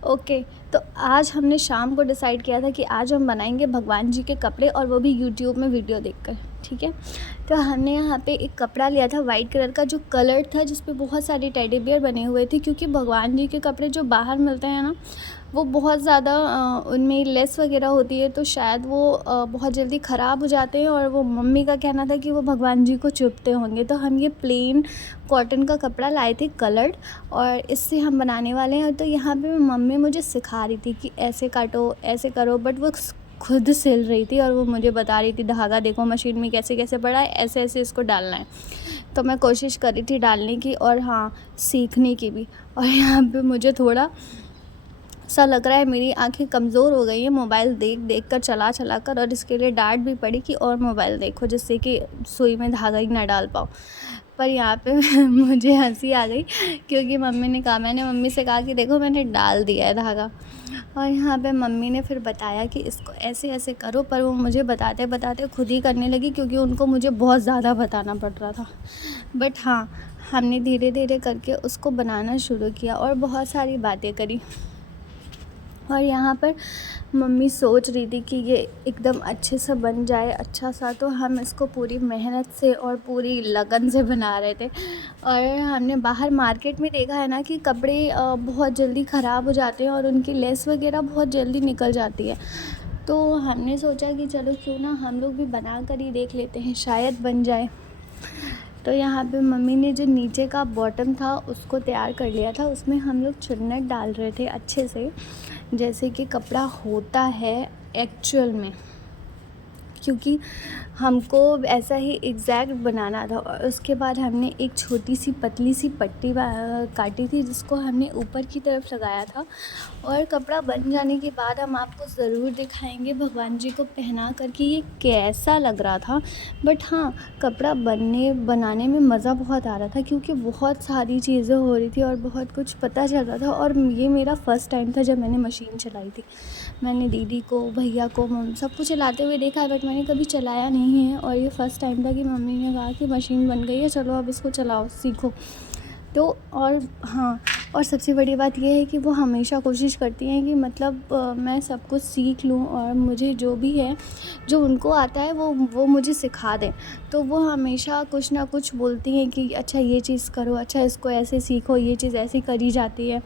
Okay, तो आज हमने शाम को डिसाइड किया था कि आज हम बनाएंगे भगवान जी के कपड़े, और वो भी यूट्यूब में वीडियो देखकर। ठीक है, तो हमने यहाँ पे एक कपड़ा लिया था वाइट कलर का, जो कलर था जिस पे बहुत सारे टेडी बियर बने हुए थे, क्योंकि भगवान जी के कपड़े जो बाहर मिलते हैं ना, वो बहुत ज़्यादा उनमें लेस वगैरह होती है, तो शायद वो बहुत जल्दी ख़राब हो जाते हैं, और वो मम्मी का कहना था कि वो भगवान जी को चुभते होंगे। तो हम ये प्लेन कॉटन का कपड़ा लाए थे कलर्ड, और इससे हम बनाने वाले हैं। तो यहाँ पे मम्मी मुझे सिखा रही थी कि ऐसे काटो, ऐसे करो, बट वो खुद सिल रही थी और वो मुझे बता रही थी धागा देखो मशीन में कैसे कैसे पड़ा है, ऐसे ऐसे इसको डालना है। तो मैं कोशिश कर रही थी डालने की, और हाँ, सीखने की भी। और यहाँ पे मुझे थोड़ा सा लग रहा है मेरी आंखें कमज़ोर हो गई हैं मोबाइल देख देख कर, चला चला कर, और इसके लिए डांट भी पड़ी कि और मोबाइल देखो, जिससे कि सुई में धागा ही ना डाल पाओ। पर यहाँ पे मुझे हंसी आ गई, क्योंकि मैंने मम्मी से कहा कि देखो मैंने डाल दिया है धागा। और यहाँ पे मम्मी ने फिर बताया कि इसको ऐसे ऐसे करो, पर वो मुझे बताते बताते खुद ही करने लगी, क्योंकि उनको मुझे बहुत ज़्यादा बताना पड़ रहा था। बट हाँ, हमने धीरे धीरे करके उसको बनाना शुरू किया और बहुत सारी बातें करी। और यहाँ पर मम्मी सोच रही थी कि ये एकदम अच्छे से बन जाए अच्छा सा, तो हम इसको पूरी मेहनत से और पूरी लगन से बना रहे थे। और हमने बाहर मार्केट में देखा है ना कि कपड़े बहुत जल्दी ख़राब हो जाते हैं और उनकी लेस वगैरह बहुत जल्दी निकल जाती है। तो हमने सोचा कि चलो क्यों ना हम लोग भी बना कर ही देख लेते हैं, शायद बन जाए। तो यहाँ पे मम्मी ने जो नीचे का बॉटम था उसको तैयार कर लिया था, उसमें हम लोग चुन्नट डाल रहे थे अच्छे से, जैसे कि कपड़ा होता है एक्चुअल में, क्योंकि हमको ऐसा ही एग्जैक्ट बनाना था। और उसके बाद हमने एक छोटी सी पतली सी पट्टी काटी थी, जिसको हमने ऊपर की तरफ लगाया था। और कपड़ा बन जाने के बाद हम आपको ज़रूर दिखाएंगे भगवान जी को पहना कर कि ये कैसा लग रहा था। बट हाँ, कपड़ा बनाने में मज़ा बहुत आ रहा था, क्योंकि बहुत सारी चीज़ें हो रही थी और बहुत कुछ पता चल रहा था। और ये मेरा फ़र्स्ट टाइम था जब मैंने मशीन चलाई थी। मैंने दीदी को, भैया को, सबको चलाते हुए देखा है, बट मैंने कभी चलाया नहीं है। और ये फ़र्स्ट टाइम था कि मम्मी ने कहा कि मशीन बन गई है, चलो अब इसको चलाओ, सीखो। तो और हाँ, और सबसे बड़ी बात ये है कि वो हमेशा कोशिश करती हैं कि मतलब मैं सब कुछ सीख लूँ, और मुझे जो भी है, जो उनको आता है वो मुझे सिखा दें। तो वो हमेशा कुछ ना कुछ बोलती हैं कि अच्छा ये चीज़ करो, अच्छा इसको ऐसे सीखो, ये चीज़ ऐसे करी जाती है,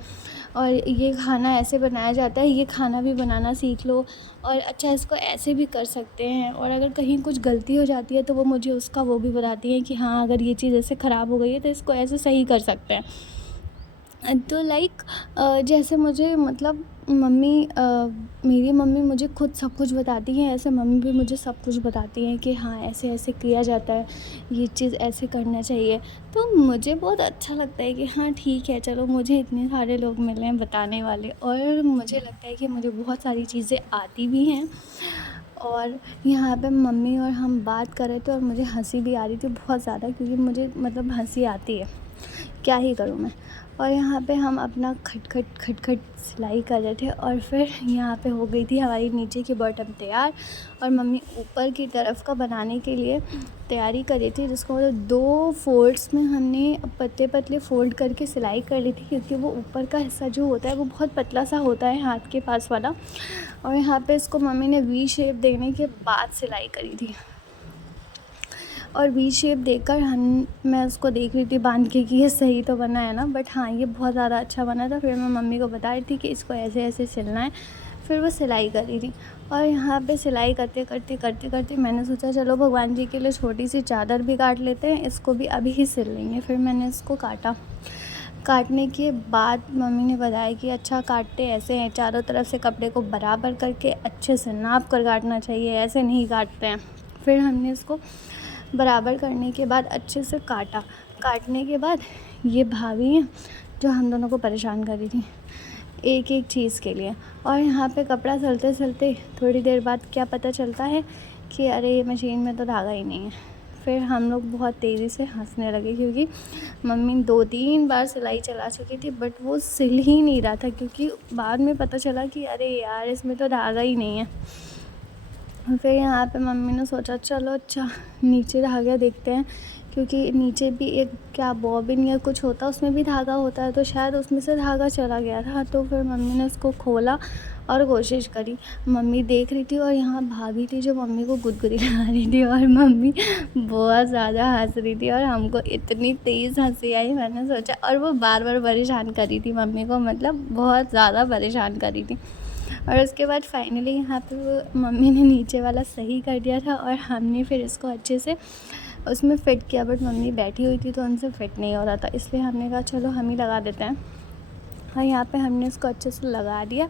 और ये खाना ऐसे बनाया जाता है, ये खाना भी बनाना सीख लो, और अच्छा इसको ऐसे भी कर सकते हैं। और अगर कहीं कुछ गलती हो जाती है तो वो मुझे उसका वो भी बताती हैं कि हाँ, अगर ये चीज़ ऐसे ख़राब हो गई है तो इसको ऐसे सही कर सकते हैं। तो लाइक जैसे मुझे मतलब मेरी मम्मी मुझे खुद सब कुछ बताती हैं, ऐसे मम्मी भी मुझे सब कुछ बताती हैं कि हाँ, ऐसे ऐसे किया जाता है, ये चीज़ ऐसे करना चाहिए। तो मुझे बहुत अच्छा लगता है कि हाँ ठीक है, चलो मुझे इतने सारे लोग मिले हैं बताने वाले, और मुझे लगता है कि मुझे बहुत सारी चीज़ें आती भी हैं। और यहाँ पे मम्मी और हम बात कर रहे थे और मुझे हंसी भी आ रही थी बहुत ज़्यादा, क्योंकि मुझे मतलब हंसी आती है, क्या ही करूँ मैं। और यहाँ पे हम अपना खटखट सिलाई कर रहे थे, और फिर यहाँ पे हो गई थी हमारी नीचे की बॉटम तैयार, और मम्मी ऊपर की तरफ का बनाने के लिए तैयारी कर रही थी, जिसको मतलब 2 फोल्ड्स में हमने पतले पतले फ़ोल्ड करके सिलाई कर ली थी, क्योंकि वो ऊपर का हिस्सा जो होता है वो बहुत पतला सा होता है हाथ के पास वाला। और यहाँ पे इसको मम्मी ने वी शेप देने के बाद सिलाई करी थी, और वी शेप देकर मैं उसको देख रही थी बांध के कि ये सही तो बना है ना। बट हाँ, ये बहुत ज़्यादा अच्छा बना था। फिर मैं मम्मी को बता रही थी कि इसको ऐसे ऐसे सिलना है, फिर वो सिलाई कर रही थी। और यहाँ पे सिलाई करते मैंने सोचा चलो भगवान जी के लिए छोटी सी चादर भी काट लेते हैं, इसको भी अभी ही सिल लेंगे। फिर मैंने इसको काटने के बाद मम्मी ने बताया कि अच्छा, काटते ऐसे हैं, चारों तरफ से कपड़े को बराबर करके अच्छे से नाप कर काटना चाहिए, ऐसे नहीं काटते हैं। फिर हमने इसको बराबर करने के बाद अच्छे से काटने के बाद ये भाभी हैं जो हम दोनों को परेशान कर रही थी एक एक चीज़ के लिए। और यहाँ पे कपड़ा सिलते थोड़ी देर बाद क्या पता चलता है कि अरे, ये मशीन में तो धागा ही नहीं है। फिर हम लोग बहुत तेज़ी से हंसने लगे, क्योंकि मम्मी 2-3 बार सिलाई चला चुकी थी, बट वो सिल ही नहीं रहा था, क्योंकि बाद में पता चला कि अरे यार, इसमें तो धागा ही नहीं है। फिर यहाँ पे मम्मी ने सोचा चलो अच्छा, नीचे धागा देखते हैं क्योंकि नीचे भी एक क्या बॉबिन या कुछ होता है, उसमें भी धागा होता है, तो शायद उसमें से धागा चला गया था। तो फिर मम्मी ने उसको खोला और कोशिश करी। मम्मी देख रही थी और यहाँ भाभी थी जो मम्मी को गुदगुदी लगा रही थी, और मम्मी बहुत ज़्यादा हंस रही थी और हमको इतनी तेज़ हंसी आई, मैंने सोचा। और वो बार बार परेशान करी थी मम्मी को, मतलब बहुत ज़्यादा परेशान करी थी। और उसके बाद फाइनली यहाँ पे वो मम्मी ने नीचे वाला सही कर दिया था और हमने फिर इसको अच्छे से उसमें फ़िट किया। बट मम्मी बैठी हुई थी तो उनसे फ़िट नहीं हो रहा था, इसलिए हमने कहा चलो हम ही लगा देते हैं। और यहाँ पे हमने इसको अच्छे से लगा दिया।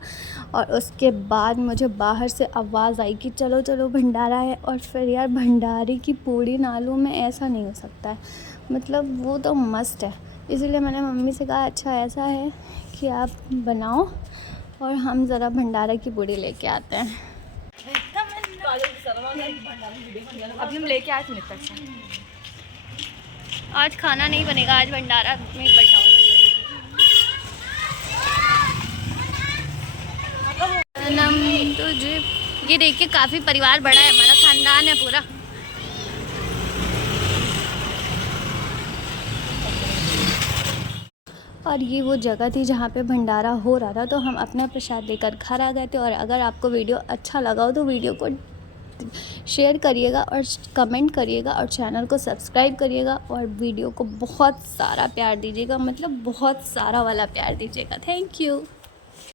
और उसके बाद मुझे बाहर से आवाज़ आई कि चलो चलो भंडारा है। और फिर यार भंडारे की पूड़ी ना लूँ मैं, ऐसा नहीं हो सकता है, मतलब वो तो मस्त है। इसलिए मैंने मम्मी से कहा अच्छा ऐसा है कि आप बनाओ और हम ज़रा भंडारा की पूड़ी लेके आते हैं। अभी हम लेके आए थे तक से। आज खाना नहीं बनेगा, आज भंडारा में बनाओ। तुझे ये देखिए काफ़ी परिवार बड़ा है, हमारा खानदान है पूरा। और ये वो जगह थी जहाँ पे भंडारा हो रहा था, तो हम अपना प्रसाद लेकर घर आ गए थे। और अगर आपको वीडियो अच्छा लगा हो तो वीडियो को शेयर करिएगा और कमेंट करिएगा और चैनल को सब्सक्राइब करिएगा और वीडियो को बहुत सारा प्यार दीजिएगा, मतलब बहुत सारा वाला प्यार दीजिएगा। Thank you.